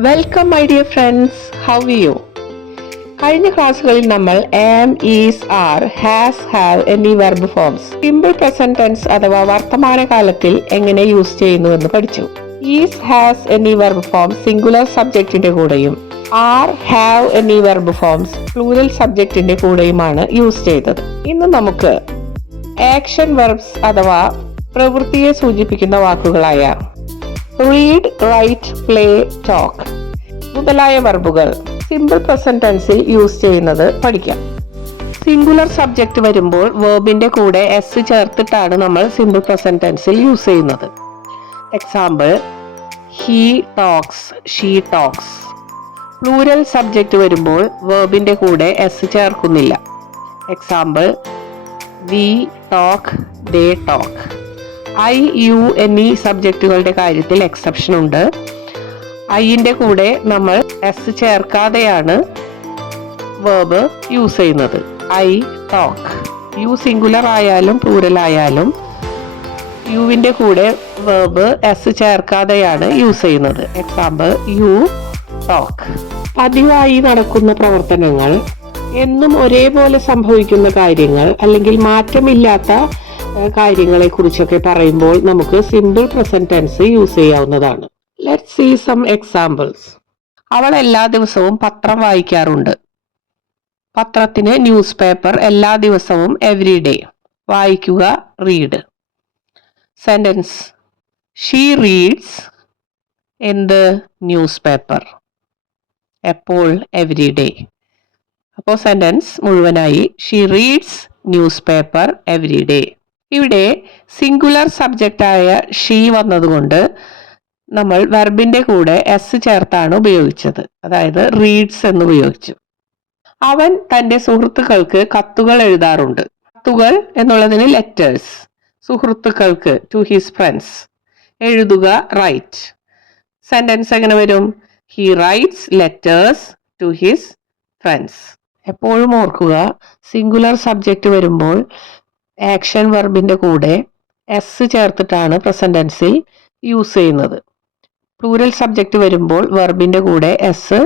Welcome my dear friends, how you? കഴിഞ്ഞ ക്ലാസ്സുകളിൽ നമ്മൾ am, is, are, has, have എന്നീ verb forms simple present tense അഥവാ വർത്തമാനകാലത്തിൽ എങ്ങനെ യൂസ് ചെയ്യുന്നുവെന്ന് പഠിച്ചു. ഈസ്, ഹാസ് എന്നീ വെർബ് ഫോംസ് സിംഗുലർ സബ്ജക്റ്റിന്റെ കൂടെയും ആർ, ഹാവ് എന്നീ വെർബ് ഫോംസ് പ്ലൂറൽ സബ്ജക്റ്റിന്റെ കൂടെയുമാണ് യൂസ് ചെയ്തത്. ഇന്ന് നമുക്ക് ആക്ഷൻ വെർബ്സ് അഥവാ പ്രവൃത്തിയെ സൂചിപ്പിക്കുന്ന വാക്കുകളായ റീഡ്, റൈറ്റ്, പ്ലേ, ടോക്ക് മുതലായ വെർബുകൾ സിമ്പിൾ പ്രസന്റ് ടെൻസിൽ യൂസ് ചെയ്യുന്നത് പഠിക്കാം. സിംഗുലർ സബ്ജക്റ്റ് വരുമ്പോൾ വേർബിന്റെ കൂടെ എസ് ചേർത്തിട്ടാണ് നമ്മൾ സിമ്പിൾ പ്രസന്റ് ടെൻസിൽ യൂസ് ചെയ്യുന്നത്. Example, he talks, she talks. Plural subject വരുമ്പോൾ വേർബിന്റെ കൂടെ എസ് ചേർക്കുന്നില്ല. Example, we talk, they talk. I, you എന്നീ സബ്ജക്റ്റുകളുടെ കാര്യത്തിൽ എക്സെപ്ഷൻ ഉണ്ട്. ഐന്റെ കൂടെ നമ്മൾ എസ് ചേർക്കാതെയാണ് വേർബ് യൂസ് ചെയ്യുന്നത്. I talk. യു സിംഗുലർ ആയാലും പ്ലൂറൽ ആയാലും യുവിന്റെ കൂടെ വേർബ് എസ് ചേർക്കാതെയാണ് യൂസ് ചെയ്യുന്നത്. Example, you talk. പതിവായി നടക്കുന്ന പ്രവർത്തനങ്ങൾ, എന്നും ഒരേപോലെ സംഭവിക്കുന്ന കാര്യങ്ങൾ അല്ലെങ്കിൽ മാറ്റമില്ലാത്ത കാര്യങ്ങളെ കുറിച്ചൊക്കെ പറയുമ്പോൾ നമുക്ക് സിമ്പിൾ പ്രസന്റ് ടെൻസ് യൂസ് ചെയ്യാവുന്നതാണ്. Let's see some examples. അവൾ എല്ലാ ദിവസവും പത്രം വായിക്കാറുണ്ട്. പത്രത്തിന് ന്യൂസ് പേപ്പർ, എല്ലാ ദിവസവും, എവറി ഡേ. വായിക്കുക, റീഡ്. സെന്റൻസ്, ഷീ റീഡ്സ് എന്ത്? Newspaper. എപ്പോൾ? Every day. അപ്പോൾ സെന്റൻസ് മുഴുവനായി, she reads newspaper every day. ഇവിടെ സിംഗുലർ സബ്ജക്റ്റായ ഷീ വന്നതുകൊണ്ട് നമ്മൾ വെർബിന്റെ കൂടെ എസ് ചേർത്താണ് ഉപയോഗിച്ചത്. അതായത് റീഡ്സ് എന്ന് ഉപയോഗിച്ചു. അവൻ തന്റെ സുഹൃത്തുക്കൾക്ക് കത്തുകൾ എഴുതാറുണ്ട്. കത്തുകൾ എന്നുള്ളതിന് ലെറ്റേഴ്സ്, സുഹൃത്തുക്കൾക്ക് ടു ഹിസ് ഫ്രണ്ട്സ്. എഴുതുക, റൈറ്റ്. സെന്റൻസ് എങ്ങനെ വരും? He writes letters to his friends. എപ്പോഴും ഓർക്കുക, സിംഗുലർ സബ്ജക്റ്റ് വരുമ്പോൾ ആക്ഷൻ വെർബിന്റെ കൂടെ എസ് ചേർത്തിട്ടാണ് പ്രസന്റ് ടെൻസിൽ യൂസ് ചെയ്യുന്നത്. പ്ലൂരൽ സബ്ജക്റ്റ് വരുമ്പോൾ വെർബിന്റെ കൂടെ എസ്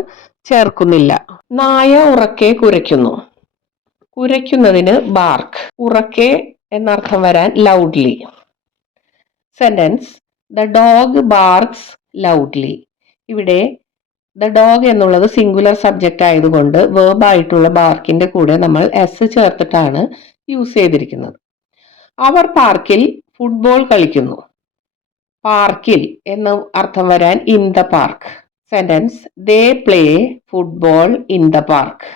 ചേർക്കുന്നില്ല. നായ ഉറക്കെ കുരയ്ക്കുന്നു. കുരയ്ക്കുന്നതിന് ബാർക്ക്. ഉറക്കെ എന്നർത്ഥം വരാൻ loudly. Sentence, the dog barks loudly. ഇവിടെ ദ ഡോഗ് എന്നുള്ളത് സിംഗുലർ സബ്ജക്റ്റ് ആയതുകൊണ്ട് വേർബായിട്ടുള്ള ബാർക്കിന്റെ കൂടെ നമ്മൾ എസ് ചേർത്തിട്ടാണ് യൂസ് ചെയ്തിരിക്കുന്നത്. അവർ പാർക്കിൽ ഫുട്ബോൾ കളിക്കുന്നു. പാർക്കിൽ എന്ന് അർത്ഥം വരാൻ in the park. Sentence, they play football in the park.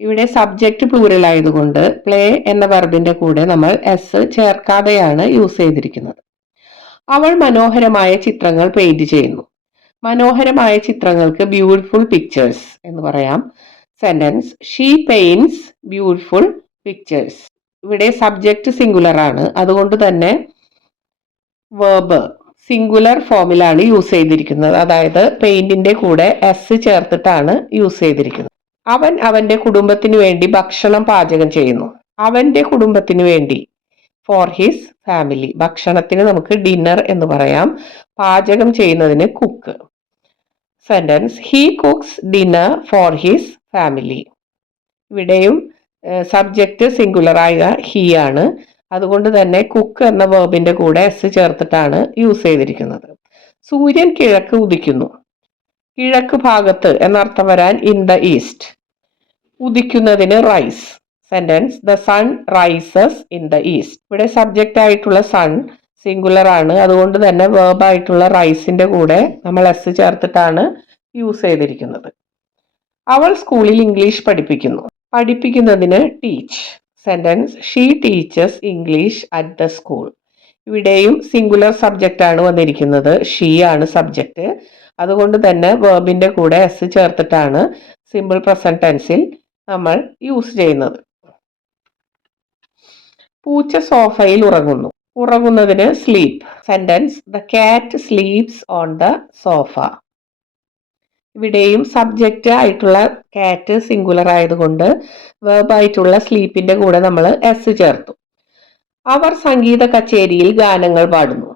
ഇവിടെ സബ്ജക്റ്റ് പ്ലൂറൽ ആയതുകൊണ്ട് പ്ലേ എന്ന വെർബിന്റെ കൂടെ നമ്മൾ എസ് ചേർക്കാതെയാണ് യൂസ് ചെയ്തിരിക്കുന്നത്. അവൾ മനോഹരമായ ചിത്രങ്ങൾ പെയിന്റ് ചെയ്യുന്നു. മനോഹരമായ ചിത്രങ്ങൾക്ക് ബ്യൂട്ടിഫുൾ പിക്ചേഴ്സ് എന്ന് പറയാം. Sentence, she paints beautiful pictures. ഇവിടെ സബ്ജക്റ്റ് സിംഗുലർ ആണ്, അതുകൊണ്ട് തന്നെ വേർബ് സിംഗുലർ ഫോമിലാണ് യൂസ് ചെയ്തിരിക്കുന്നത്. അതായത് പെയിന്റിന്റെ കൂടെ എസ് ചേർത്തിട്ടാണ് യൂസ് ചെയ്തിരിക്കുന്നത്. അവൻ അവന്റെ കുടുംബത്തിന് വേണ്ടി ഭക്ഷണം പാചകം ചെയ്യുന്നു. അവന്റെ കുടുംബത്തിന് വേണ്ടി, ഫോർ ഹിസ് ഫാമിലി. ഭക്ഷണത്തിന് നമുക്ക് ഡിന്നർ എന്ന് പറയാം. പാചകം ചെയ്യുന്നതിന് cook. Sentence, he cooks dinner for his family. ഇവിടെയും സബ്ജക്റ്റ് സിംഗുലർ ആയ ഹി ആണ്, അതുകൊണ്ട് തന്നെ കുക്ക് എന്ന വേർബിന്റെ കൂടെ എസ് ചേർത്തിട്ടാണ് യൂസ് ചെയ്തിരിക്കുന്നത്. സൂര്യൻ കിഴക്ക് ഉദിക്കുന്നു. കിഴക്ക് ഭാഗത്ത് എന്നർത്ഥം വരാൻ ഇൻ ദ ഈസ്റ്റ്. ഉദിക്കുന്നതിന് rise. Sentence, the sun rises in the east. ഇവിടെ സബ്ജക്റ്റ് ആയിട്ടുള്ള സൺ സിംഗുലർ ആണ്, അതുകൊണ്ട് തന്നെ വേർബായിട്ടുള്ള റൈസിന്റെ കൂടെ നമ്മൾ എസ് ചേർത്തിട്ടാണ് യൂസ് ചെയ്തിരിക്കുന്നത്. അവൾ സ്കൂളിൽ ഇംഗ്ലീഷ് പഠിപ്പിക്കുന്നു. പഠിപ്പിക്കുന്നതിന് teach. Sentence, she teaches English at the school. ഇവിടെയും സിംഗുലർ സബ്ജക്റ്റ് ആണ് വന്നിരിക്കുന്നത്. ഷീ ആണ് സബ്ജക്റ്റ്, അതുകൊണ്ട് തന്നെ വേർബിന്റെ കൂടെ എസ് ചേർത്തിട്ടാണ് സിമ്പിൾ പ്രസന്റ് ടെൻസിൽ നമ്മൾ യൂസ് ചെയ്യുന്നത്. പൂച്ച സോഫയിൽ ഉറങ്ങുന്നു. ഉറങ്ങുന്നതിന് sleep. Sentence, the cat sleeps on the sofa. ഇവിടെയും സബ്ജക്റ്റ് ആയിട്ടുള്ള കാറ്റ് സിംഗുലർ ആയതുകൊണ്ട് വേർബായിട്ടുള്ള സ്ലീപ്പിന്റെ കൂടെ നമ്മൾ എസ് ചേർത്തു. അവർ സംഗീത കച്ചേരിയിൽ ഗാനങ്ങൾ പാടുന്നു.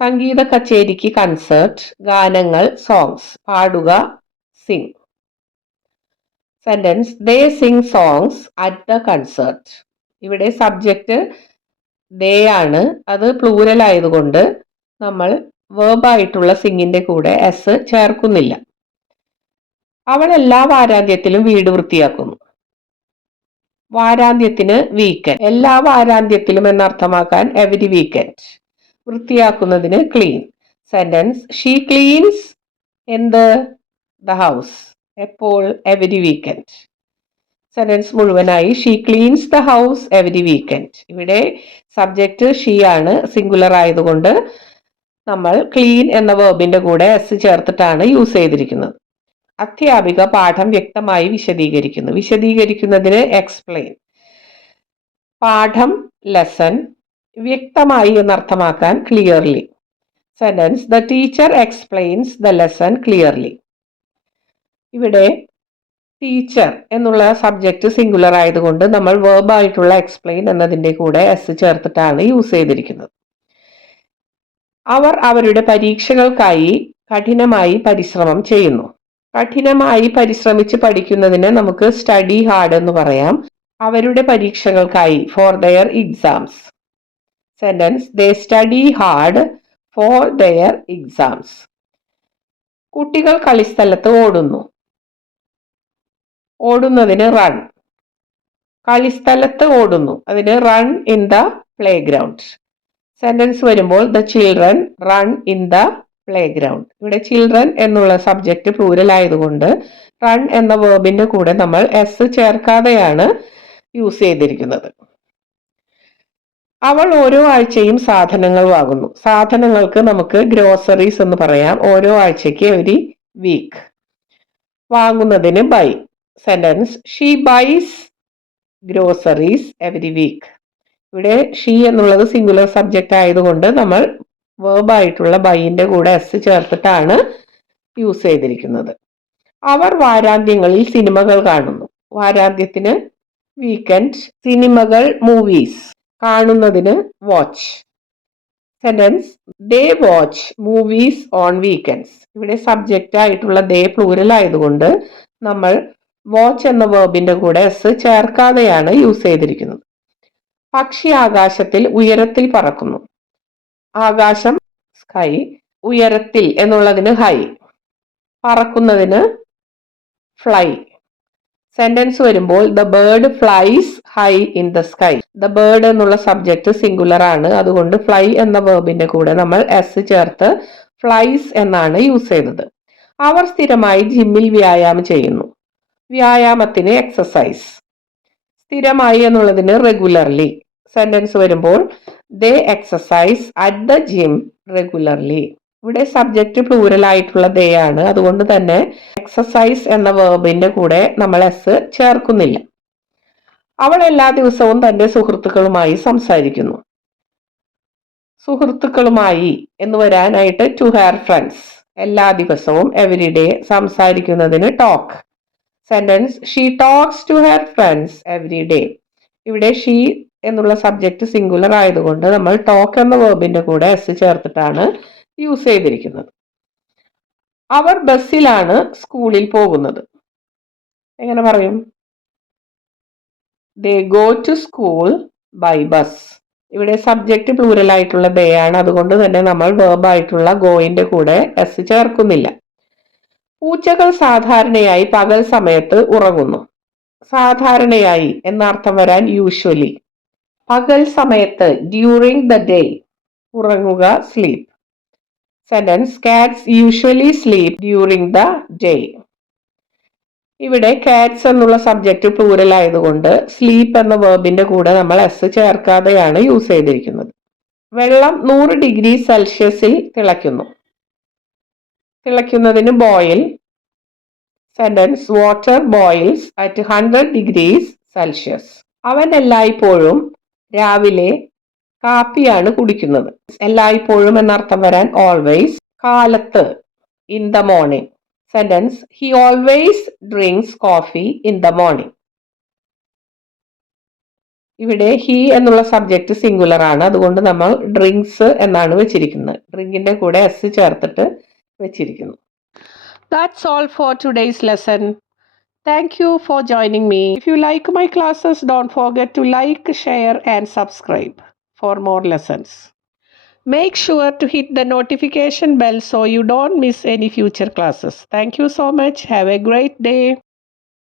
സംഗീത കച്ചേരിക്ക് കൺസേർട്ട്, ഗാനങ്ങൾ സോങ്സ്, പാടുക Singh. Sentence they Singh songs at the concert. ഇവിടെ സബ്ജക്റ്റ് ദേ ആണ്, അത് പ്ലൂരൽ ആയതുകൊണ്ട് നമ്മൾ വേർബായിട്ടുള്ള സിംഗിന്റെ കൂടെ എസ് ചേർക്കുന്നില്ല. അവൾ എല്ലാ വാരാന്ത്യത്തിലും വീട് വൃത്തിയാക്കുന്നു. വാരാന്ത്യത്തിന് വീക്കെൻഡ്, എല്ലാ വാരാന്ത്യത്തിലും എന്നർത്ഥമാക്കാൻ എവരി വീക്കെൻഡ്. വൃത്തിയാക്കുന്നതിന് ക്ലീൻ. സെന്റൻസ് ഷീ ക്ലീൻസ് എന്ത് ദ ഹൗസ്, എപ്പോൾ എവരി വീക്കെൻഡ്. സെന്റൻസ് മുഴുവനായി she cleans the house every weekend. ഇവിടെ സബ്ജക്റ്റ് ഷീ ആണ്, സിംഗുലർ ആയതുകൊണ്ട് നമ്മൾ ക്ലീൻ എന്ന വേർബിന്റെ കൂടെ എസ് ചേർത്തിട്ടാണ് യൂസ് ചെയ്തിരിക്കുന്നത്. അധ്യാപിക പാഠം വ്യക്തമായി വിശദീകരിക്കുന്നു. വിശദീകരിക്കുന്നതിന് എക്സ്പ്ലെയിൻ. പാഠം ലെസൺ, വ്യക്തമായി എന്നർത്ഥമാക്കാൻ clearly. Sentence the teacher explains the lesson clearly. ഇവിടെ ടീച്ചർ എന്നുള്ള സബ്ജക്റ്റ് സിംഗുലർ ആയതുകൊണ്ട് നമ്മൾ വേർബായിട്ടുള്ള എക്സ്പ്ലെയിൻ എന്നതിന്റെ കൂടെ എസ് ചേർത്തിട്ടാണ് യൂസ് ചെയ്തിരിക്കുന്നത്. അവർ അവരുടെ പരീക്ഷകൾക്കായി കഠിനമായി പരിശ്രമം ചെയ്യുന്നു. കഠിനമായി പരിശ്രമിച്ച് പഠിക്കുന്നതിന് നമുക്ക് സ്റ്റഡി ഹാർഡ് എന്ന് പറയാം. അവരുടെ പരീക്ഷകൾക്കായി for their exams. Sentence they study hard for their exams. കുട്ടികൾ കളിസ്ഥലത്ത് ഓടുന്നു. ഓടുന്നതിന് റൺ. കളിസ്ഥലത്ത് ഓടുന്നു, അതിന് run in the playground. Sentence വരുമ്പോൾ the children run in the playground. ഇവിടെ ചിൽഡ്രൻ എന്നുള്ള സബ്ജക്റ്റ് പ്ലൂരൽ ആയതുകൊണ്ട് റൺ എന്ന വേർബിന്റെ കൂടെ നമ്മൾ എസ് ചേർക്കാതെയാണ് യൂസ് ചെയ്തിരിക്കുന്നത്. അവൾ ഓരോ ആഴ്ചയും സാധനങ്ങൾ വാങ്ങുന്നു. സാധനങ്ങൾക്ക് നമുക്ക് ഗ്രോസറീസ് എന്ന് പറയാം. ഓരോ ആഴ്ചയ്ക്ക് എവരി വീക്ക്. വാങ്ങുന്നതിന് buy. Sentence she buys groceries every week. ഇവിടെ ഷീ എന്നുള്ളത് സിംഗുലർ സബ്ജക്റ്റ് ആയതുകൊണ്ട് നമ്മൾ വേർബായിട്ടുള്ള ബൈന്റെ കൂടെ എസ് ചേർത്തിട്ടാണ് യൂസ് ചെയ്തിരിക്കുന്നത്. അവർ വാരാന്ത്യങ്ങളിൽ സിനിമകൾ കാണുന്നു. വാരാന്ത്യത്തിന് വീക്കെൻഡ്, സിനിമകൾ മൂവീസ്, കാണുന്നതിന് watch. Sentence they watch movies on weekends. ഇവിടെ സബ്ജക്റ്റ് ആയിട്ടുള്ള ദേ പ്ലൂരൽ ആയതുകൊണ്ട് നമ്മൾ വാച്ച് എന്ന വേർബിന്റെ കൂടെ എസ് ചേർക്കാതെയാണ് യൂസ് ചെയ്തിരിക്കുന്നത്. പക്ഷി ആകാശത്തിൽ ഉയരത്തിൽ പറക്കുന്നു. ആകാശം സ്കൈ, ഉയരത്തിൽ എന്നുള്ളതിന് ഹൈ, പറക്കുന്നതിന് ഫ്ലൈ. സെന്റൻസ് വരുമ്പോൾ the bird flies high in the sky. The bird എന്നുള്ള സബ്ജക്റ്റ് സിംഗുലർ ആണ്, അതുകൊണ്ട് ഫ്ലൈ എന്ന വേർബിന്റെ കൂടെ നമ്മൾ എസ് ചേർത്ത് ഫ്ലൈസ് എന്നാണ് യൂസ് ചെയ്തത്. അവർ സ്ഥിരമായി ജിമ്മിൽ വ്യായാമം ചെയ്യുന്നു. വ്യായാമത്തിന് എക്സസൈസ്. സ്ഥിരമായി എന്നുള്ളതിന് റെഗുലർലി. സെന്റൻസ് വരുമ്പോൾ they exercise at the gym regularly. ഇവിടെ സബ്ജക്റ്റ് പ്ലൂരൽ ആയിട്ടുള്ള ദേ ആണ്, അതുകൊണ്ട് തന്നെ എക്സസൈസ് എന്ന വേർബിന്റെ കൂടെ നമ്മൾ എസ് ചേർക്കുന്നില്ല. അവൾ എല്ലാ ദിവസവും തന്റെ സുഹൃത്തുക്കളുമായി സംസാരിക്കുന്നു. സുഹൃത്തുക്കളുമായി എന്ന് വരാനായിട്ട് ടു ഹെർ ഫ്രണ്ട്സ്. എല്ലാ ദിവസവും എവരി ഡേ, സംസാരിക്കുന്നതിന് talk. Sentence she talks to her friends every day. ഇവിടെ ഷീ എന്നുള്ള സബ്ജക്റ്റ് സിംഗുലർ ആയതുകൊണ്ട് നമ്മൾ ടോക്ക് എന്ന വേർബിന്റെ കൂടെ എസ് ചേർത്തിട്ടാണ് യൂസ് ചെയ്തിരിക്കുന്നത്. അവർ ബസ്സിലാണ് സ്കൂളിൽ പോകുന്നത്. എങ്ങനെ പറയും? They go to school by bus. ഇവിടെ സബ്ജക്റ്റ് പ്ലൂരൽ ആയിട്ടുള്ള ദേ ആണ്, അതുകൊണ്ട് തന്നെ നമ്മൾ വേർബായിട്ടുള്ള ഗോയിന്റെ കൂടെ എസ് ചേർക്കുന്നില്ല. പൂച്ചകൾ സാധാരണയായി പകൽ സമയത്ത് ഉറങ്ങുന്നു. സാധാരണയായി എന്നർത്ഥം വരാൻ യൂഷ്വലി. പകൽ സമയത്ത് ഡ്യൂറിങ് ദ ഡേ. ഉറങ്ങുക sleep. Sentence Katz usually sleep during the day. ഇവിടെ കാറ്റ്സ് എന്നുള്ള സബ്ജക്റ്റ് പ്ലൂരൽ ആയതുകൊണ്ട് സ്ലീപ്പ് എന്ന വേർബിന്റെ കൂടെ നമ്മൾ എസ് ചേർക്കാതെയാണ് യൂസ് ചെയ്തിരിക്കുന്നത്. വെള്ളം 100 ഡിഗ്രി സെൽഷ്യസിൽ തിളയ്ക്കുന്നു. തിളയ്ക്കുന്നതിന് boil. Sentence water boils at 100 degrees Celsius. അവൻ എല്ലായ്പ്പോഴും രാവിലെ കാപ്പിയാണ് കുടിക്കുന്നത്. എല്ലായ്പ്പോഴും എന്നർത്ഥം വരാൻ ഓൾവേസ്. കാലത്ത് in the morning. Sentence he always drinks coffee in the morning. ഇവിടെ ഹി എന്നുള്ള സബ്ജക്റ്റ് സിംഗുലർ ആണ്, അതുകൊണ്ട് നമ്മൾ ഡ്രിങ്ക്സ് എന്നാണ് വെച്ചിരിക്കുന്നത്. ഡ്രിങ്കിന്റെ കൂടെ എസ് ചേർത്തിട്ട് വെച്ചിരിക്കുന്നു. That's all for today's lesson. Thank you for joining me. If you like my classes, don't forget to like, share and subscribe for more lessons. Make sure to hit the notification bell so you don't miss any future classes. Thank you so much. Have a great day.